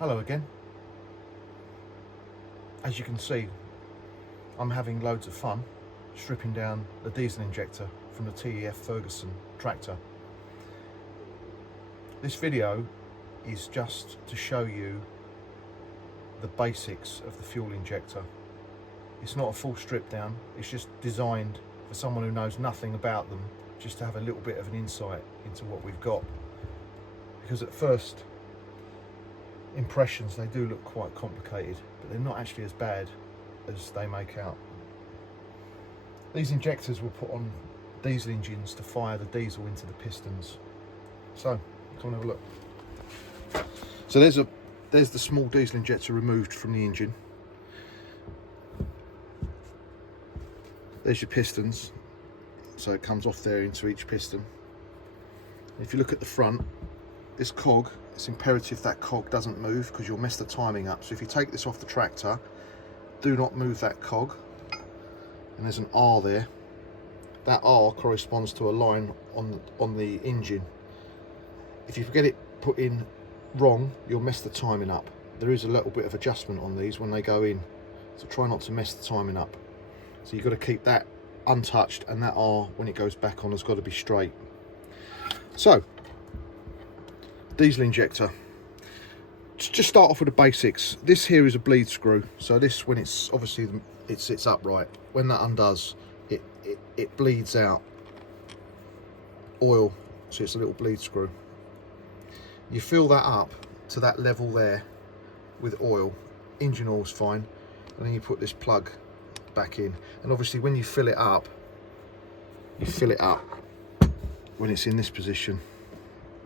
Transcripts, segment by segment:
Hello again. As you can see, I'm having loads of fun stripping down the diesel injector from the TEF20 tractor. This video is just to show you the basics of the fuel injector. It's not a full strip down, it's just designed for someone who knows nothing about them, just to have a little bit of an insight into what we've got. Because at first impressions they do look quite complicated, but they're not actually as bad as they make out. These injectors were put on diesel engines to fire the diesel into the pistons. So come and have a look. So there's the small diesel injector removed from the engine. There's your pistons, so it comes off there into each piston. If you look at the front, this cog, it's imperative that cog doesn't move because you'll mess the timing up. So if you take this off the tractor, do not move that cog. And there's an R there. That R corresponds to a line on the engine. If you get it put in wrong, you'll mess the timing up. There is a little bit of adjustment on these when they go in, so try not to mess the timing up. So you've got to keep that untouched, and that R, when it goes back on, has got to be straight. So, diesel injector. Just start off with the basics. This here is a bleed screw. So this, when it's obviously it sits upright, when that undoes, it bleeds out oil. So it's a little bleed screw. You fill that up to that level there with oil. Engine oil's fine, and then you put this plug back in. And obviously, when you fill it up, you fill it up when it's in this position,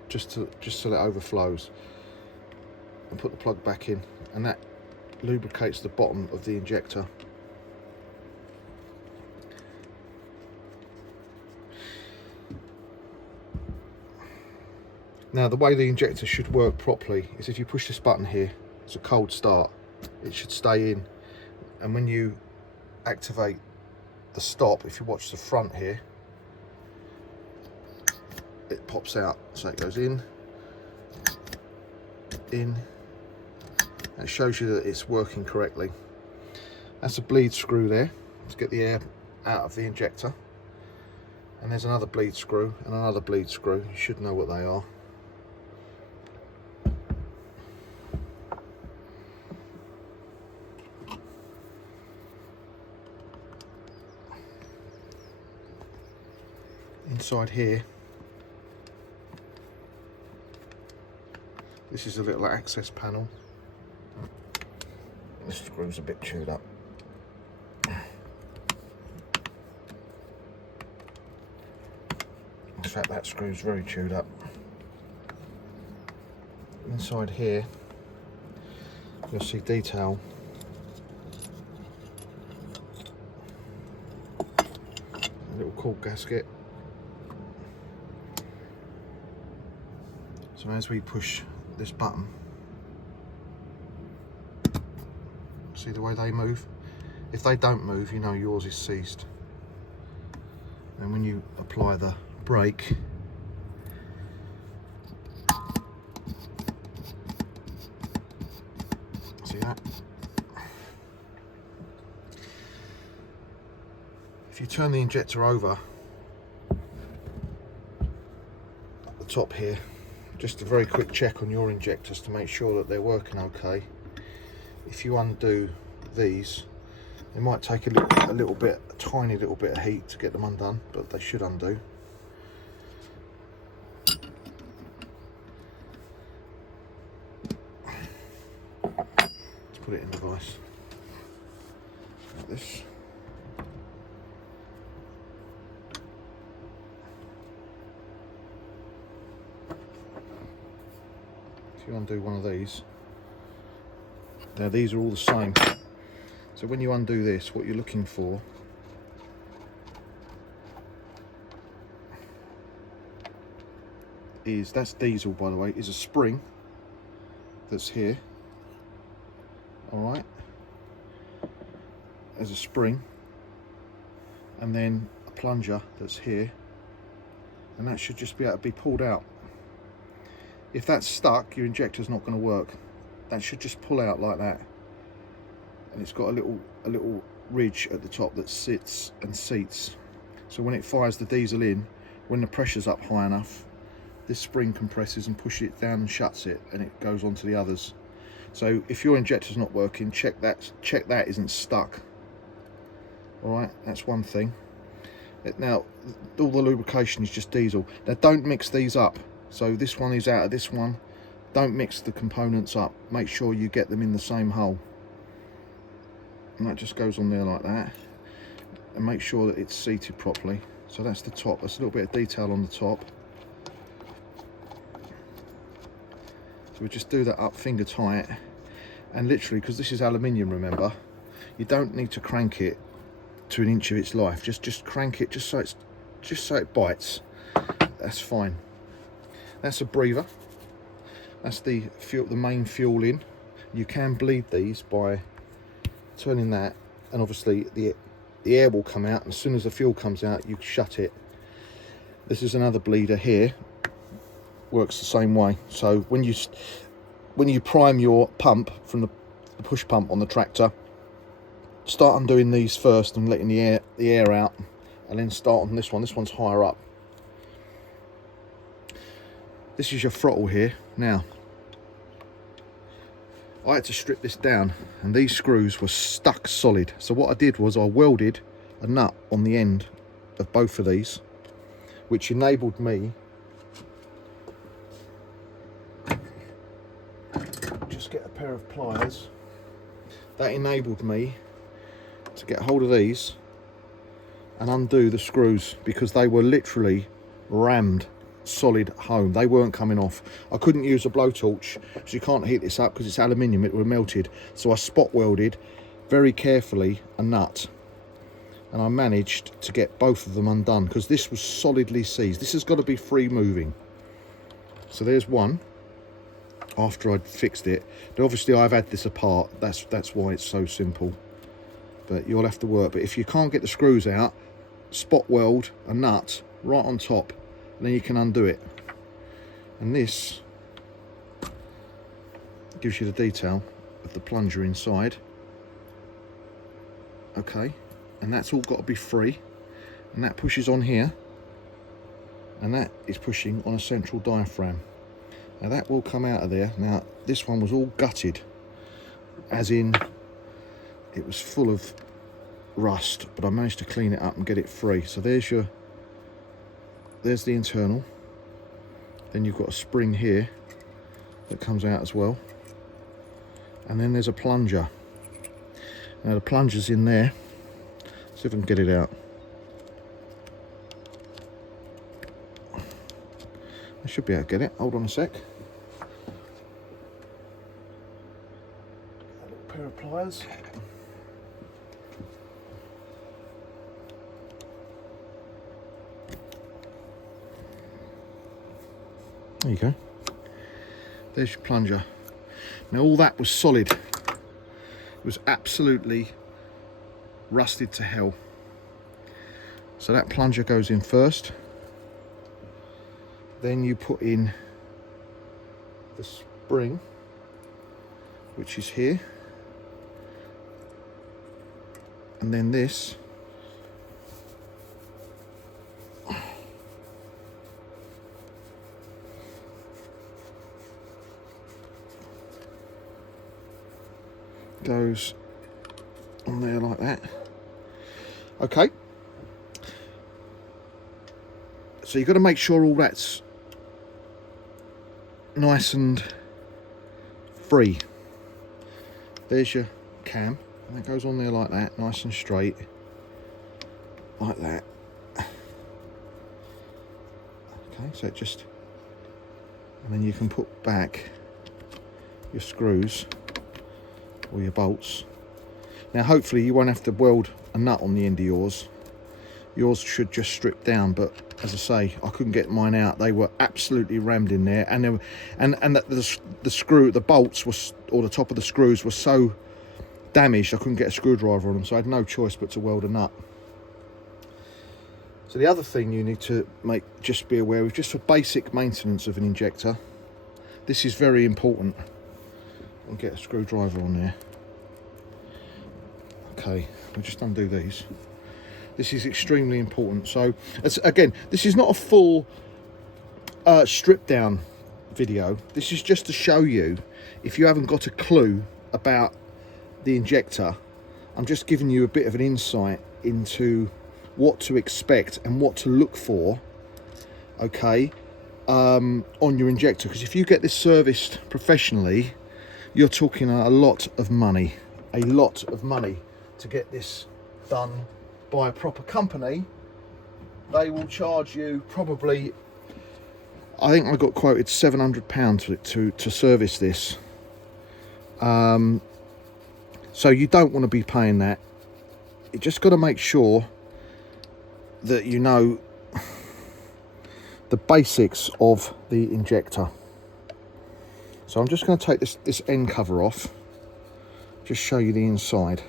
just so it overflows, and put the plug back in, and that lubricates the bottom of the injector. Now, the way the injector should work properly is if you push this button here, it's a cold start, it should stay in, and when you activate the stop, if you watch the front here, it pops out, so it goes in, and it shows you that it's working correctly. That's a bleed screw there to get the air out of the injector, and there's another bleed screw and another bleed screw. You should know what they are. Inside here, this is a little access panel. The screw's a bit chewed up. In fact, that screw's very chewed up. Inside here, you'll see detail. A little cork gasket. So as we push this button, see the way they move? If they don't move, you know yours is seized. And when you apply the brake, see that? If you turn the injector over at the top here, just a very quick check on your injectors to make sure that they're working okay. If you undo these, it might take a tiny little bit of heat to get them undone, but they should undo. Let's put it in the vise like this. You undo one of these. Now these are all the same. So when you undo this, what you're looking for is, that's diesel by the way, is a spring that's here. Alright. There's a spring, and then a plunger that's here, and that should just be able to be pulled out. If that's stuck, your injector's not going to work. that should just pull out like that, and it's got a little ridge at the top that sits and seats, so when it fires the diesel in, when the pressure's up high enough, this spring compresses and pushes it down and shuts it, and it goes on to the others. So if your injector's not working, check that isn't stuck. All right, that's one thing. Now all the lubrication is just diesel. Now don't mix these up, so this one is out of this one. Don't mix the components up, make sure you get them in the same hole, and that just goes on there like that, and make sure that it's seated properly. So that's the top, that's a little bit of detail on the top. So we just do that up finger tight, and literally, because this is aluminium, remember, you don't need to crank it to 1 inch of its life. Just crank it just so it bites. That's fine. That's a breather. That's the fuel, the main fuel in. You can bleed these by turning that, and obviously the air will come out, and as soon as the fuel comes out, you shut it. This is another bleeder here. Works the same way. So when you prime your pump from the push pump on the tractor, start undoing these first and letting the air out, and then start on this one. This one's higher up. This is your throttle here. Now I had to strip this down, and these screws were stuck solid, so what I did was I welded a nut on the end of both of these, which enabled me just get a pair of pliers. That enabled me to get hold of these and undo the screws, because they were literally rammed solid home. They weren't coming off. I couldn't use a blowtorch, so you can't heat this up because it's aluminium, it would have melted. So I spot welded very carefully a nut, and I managed to get both of them undone, because this was solidly seized. This has got to be free moving. So there's one after I'd fixed it. But obviously I've had this apart, that's why it's so simple, but you'll have to work. But if you can't get the screws out, spot weld a nut right on top, and then you can undo it. And this gives you the detail of the plunger inside. Okay, and that's all got to be free, and that pushes on here, and that is pushing on a central diaphragm. Now that will come out of there. Now this one was all gutted, as in it was full of rust, but I managed to clean it up and get it free. So there's the internal. Then you've got a spring here that comes out as well, and then there's a plunger. Now the plunger's in there. See if I can get it out. I should be able to get it. Hold on a sec. A little pair of pliers. There you go. There's your plunger. Now all that was solid. It was absolutely rusted to hell. So that plunger goes in first. Then you put in the spring, which is here. And then this goes on there like that. Okay, so you've got to make sure all that's nice and free. There's your cam, and that goes on there like that, nice and straight, like that. Okay, so it just, and then you can put back your screws or your bolts. Now hopefully you won't have to weld a nut on the end of yours. Yours should just strip down, but as I say, I couldn't get mine out. They were absolutely rammed in there, and the screw, the bolts was, or the top of the screws were so damaged I couldn't get a screwdriver on them, so I had no choice but to weld a nut. So the other thing you need to just be aware of, just for basic maintenance of an injector, this is very important. and get a screwdriver on there. Okay, we'll just undo these. This is extremely important. So again, this is not a full strip down video. This is just to show you, if you haven't got a clue about the injector, I'm just giving you a bit of an insight into what to expect and what to look for, okay, on your injector. Because if you get this serviced professionally, you're talking a lot of money to get this done by a proper company. They will charge you probably, I think I got quoted £700 to service this. So you don't want to be paying that. You just got to make sure that you know the basics of the injector. So I'm just going to take this end cover off, just show you the inside.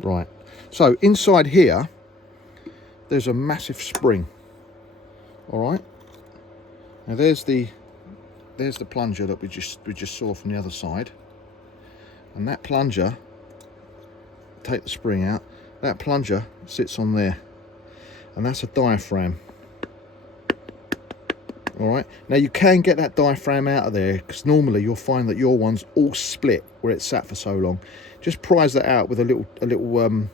Right, so inside here there's a massive spring. All right, now there's the plunger that we just saw from the other side, and that plunger, take the spring out, that plunger sits on there, and that's a diaphragm. All right, now you can get that diaphragm out of there, because normally you'll find that your one's all split where it's sat for so long. Just prise that out with a little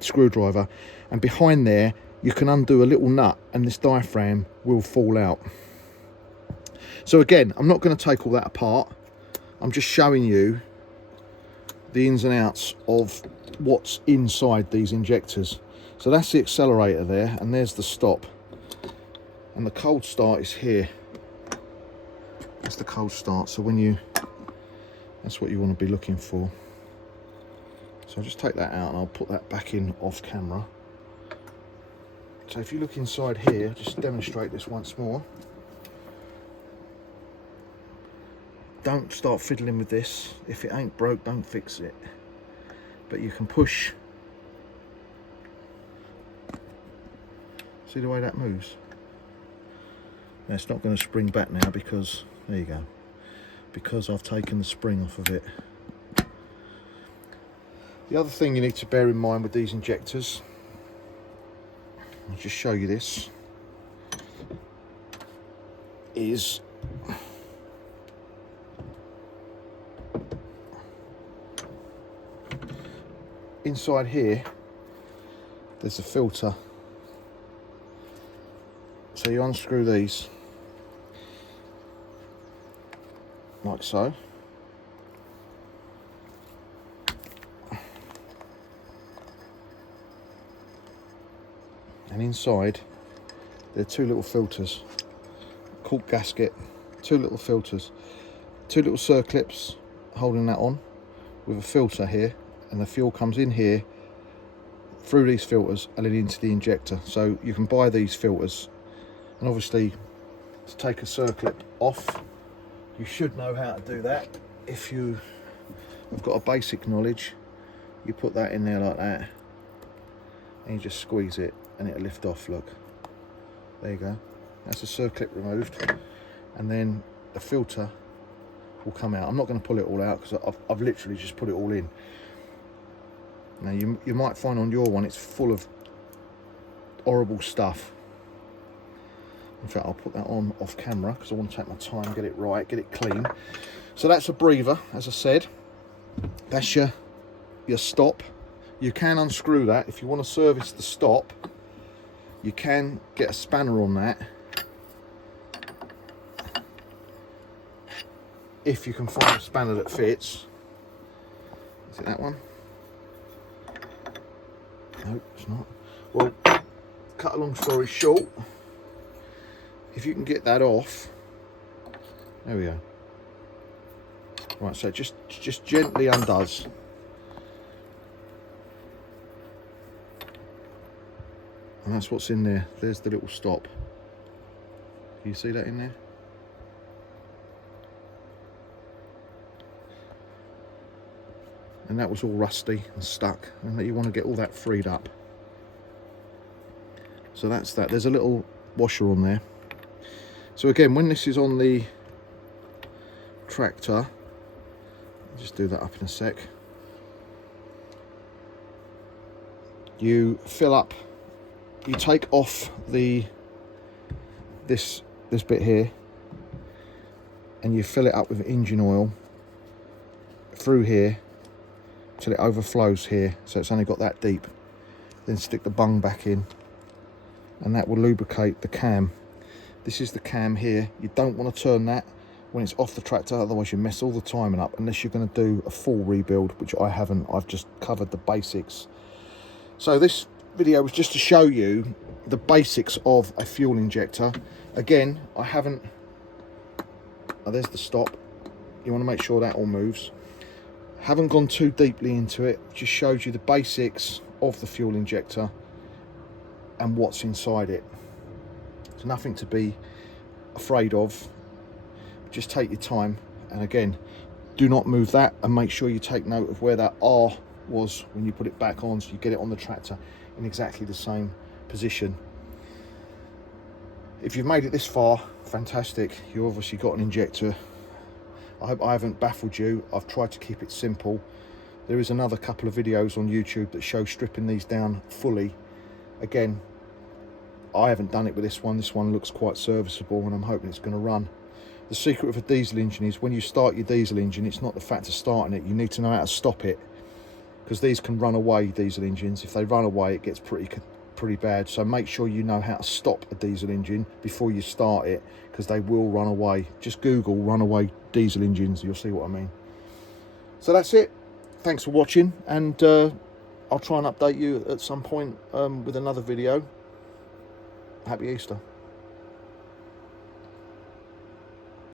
screwdriver, and behind there you can undo a little nut and this diaphragm will fall out. So again, I'm not going to take all that apart. I'm just showing you the ins and outs of what's inside these injectors. So that's the accelerator there, and there's the stop. And the cold start is here. That's the cold start. So that's what you want to be looking for. So I'll just take that out and I'll put that back in off camera. So if you look inside here, just demonstrate this once more. Don't start fiddling with this. If it ain't broke, don't fix it. But you can push. See the way that moves? Now it's not going to spring back now because, there you go, because I've taken the spring off of it. The other thing you need to bear in mind with these injectors, I'll just show you this, is inside here there's a filter. So you unscrew these like so. And inside there are two little filters, cork gasket, two little filters, two little circlips holding that on with a filter here, and the fuel comes in here through these filters and then into the injector. So you can buy these filters, and obviously to take a circlip off, you should know how to do that. If you have got a basic knowledge, you put that in there like that and you just squeeze it and it'll lift off. Look, there you go, that's the circlip removed, and then the filter will come out. I'm not going to pull it all out because I've literally just put it all in. Now you might find on your one it's full of horrible stuff. In fact, I'll put that on off camera because I want to take my time, get it right, get it clean. So that's a breather, as I said. That's your stop. You can unscrew that. If you want to service the stop, you can get a spanner on that. If you can find a spanner that fits. Is it that one? No, it's not. Well, cut a long story short, if you can get that off, there we go. Right, so it just gently undoes. And that's what's in there. There's the little stop. Can you see that in there? And that was all rusty and stuck, and that you want to get all that freed up. So that's that. There's a little washer on there. So again, when this is on the tractor, I'll just do that up in a sec, you fill up, you take off this bit here, and you fill it up with engine oil through here till it overflows here, so it's only got that deep. Then stick the bung back in, and that will lubricate the cam. This is the cam here. You don't want to turn that when it's off the tractor, otherwise you mess all the timing up, unless you're going to do a full rebuild, which I haven't. I've just covered the basics. So this video was just to show you the basics of a fuel injector. Again, I haven't, oh, there's the stop. You want to make sure that all moves. Haven't gone too deeply into it, just showed you the basics of the fuel injector and what's inside it. There's nothing to be afraid of. Just take your time, and again, do not move that, and make sure you take note of where that R was when you put it back on, so you get it on the tractor in exactly the same position. If you've made it this far, fantastic. You've obviously got an injector. I hope I haven't baffled you. I've tried to keep it simple. There is another couple of videos on YouTube that show stripping these down fully. Again, I haven't done it with this one. This one looks quite serviceable, and I'm hoping it's going to run. The secret of a diesel engine is when you start your diesel engine, it's not the fact of starting it. You need to know how to stop it, because these can run away, diesel engines. If they run away, it gets pretty bad. So make sure you know how to stop a diesel engine before you start it, because they will run away. Just Google runaway diesel engines, you'll see what I mean. So that's it. Thanks for watching, and I'll try and update you at some point with another video. Happy Easter.